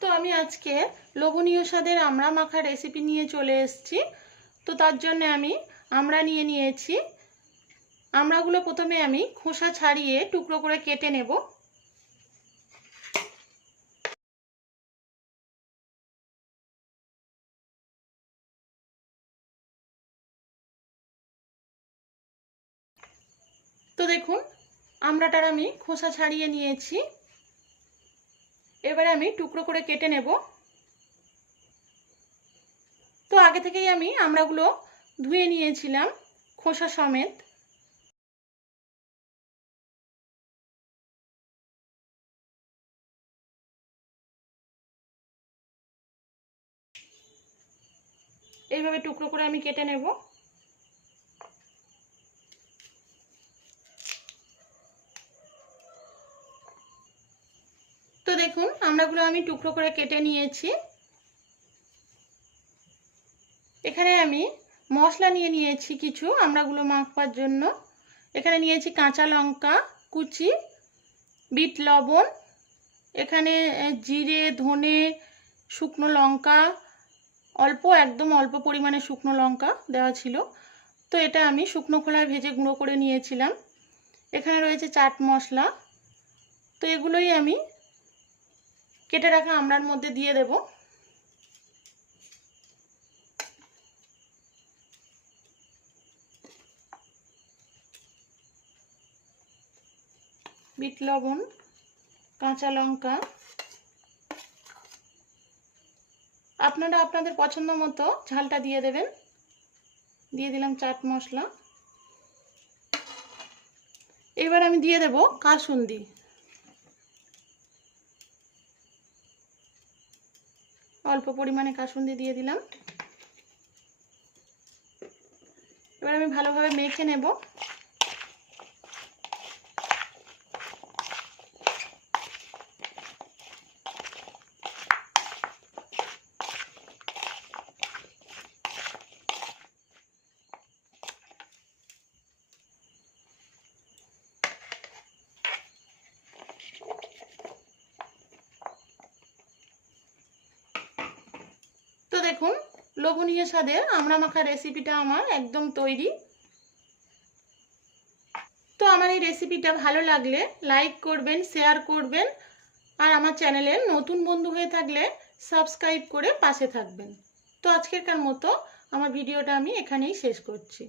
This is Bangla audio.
তো আমি আজকে লোভনীয় স্বাদের আমড়া মাখা রেসিপি নিয়ে চলে এসেছি। তো তার জন্য আমি আমড়া নিয়ে নিয়েছি। আমড়াগুলো প্রথমে আমি খোসা ছাড়িয়ে টুকরো করে কেটে নেব। তো দেখুন আমড়াটার আমি খোসা ছাড়িয়ে নিয়েছি। এবারে আমি টুকরো করে কেটে নেব। তো আগে থেকেই আমি আমড়াগুলো ধুয়ে নিয়েছিলাম খোসা সমেত। এইভাবে টুকরো করে আমি কেটে নেব। তো দেখুন আমড়াগুলো আমি টুকরো করে কেটে নিয়েছি। এখানে আমি মশলা নিয়ে নিয়েছি কিছু আমড়াগুলো মাখবার জন্য। এখানে নিয়েছি কাঁচা লঙ্কা কুচি, বিট লবণ, এখানে জিরে, ধনে, শুকনো লঙ্কা, একদম অল্প পরিমাণে শুকনো লঙ্কা দেওয়া ছিল। তো এটা আমি শুকনো খোলায় ভেজে গুঁড়ো করে নিয়েছিলাম। এখানে রয়েছে চাট মশলা। তো এগুলোই আমি কেটে রাখা আমড়ার মধ্যে দিয়ে দেব। বিট লবণ, কাঁচা লঙ্কা, আপনারা আপনাদের পছন্দ মতো ঝালটা দিয়ে দেবেন। দিয়ে দিলাম চাট মশলা। এবার আমি দিয়ে দেব কাসুন্দি। অল্প পরিমাণে কাসুন্দি দিয়ে দিলাম। এবার আমি ভালোভাবে মেখে নেব। তো দেখুন লোভনীয় স্বাদের আমড়া মাখা রেসিপিটা আমার একদম তৈরি। তো আমার এই রেসিপিটা ভালো লাগলে লাইক করবেন, শেয়ার করবেন, আর আমার চ্যানেলে নতুন বন্ধু হয়ে থাকলে সাবস্ক্রাইব করে পাশে থাকবেন। তো আজকেরকার মতো আমার ভিডিওটা আমি এখানেই শেষ করছি।